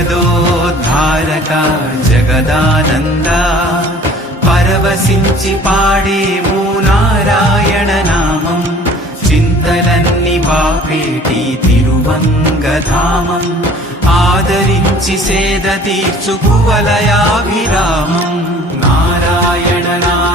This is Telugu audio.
జగదోద్ధారక జగదానంద పరవశించి పాడేము నారాయణ నామం చింతలన్ని బాపేటి తిరువంగధామం ఆదరించి సేద తీర్చు కువలయాభిరామం నారాయణ నామం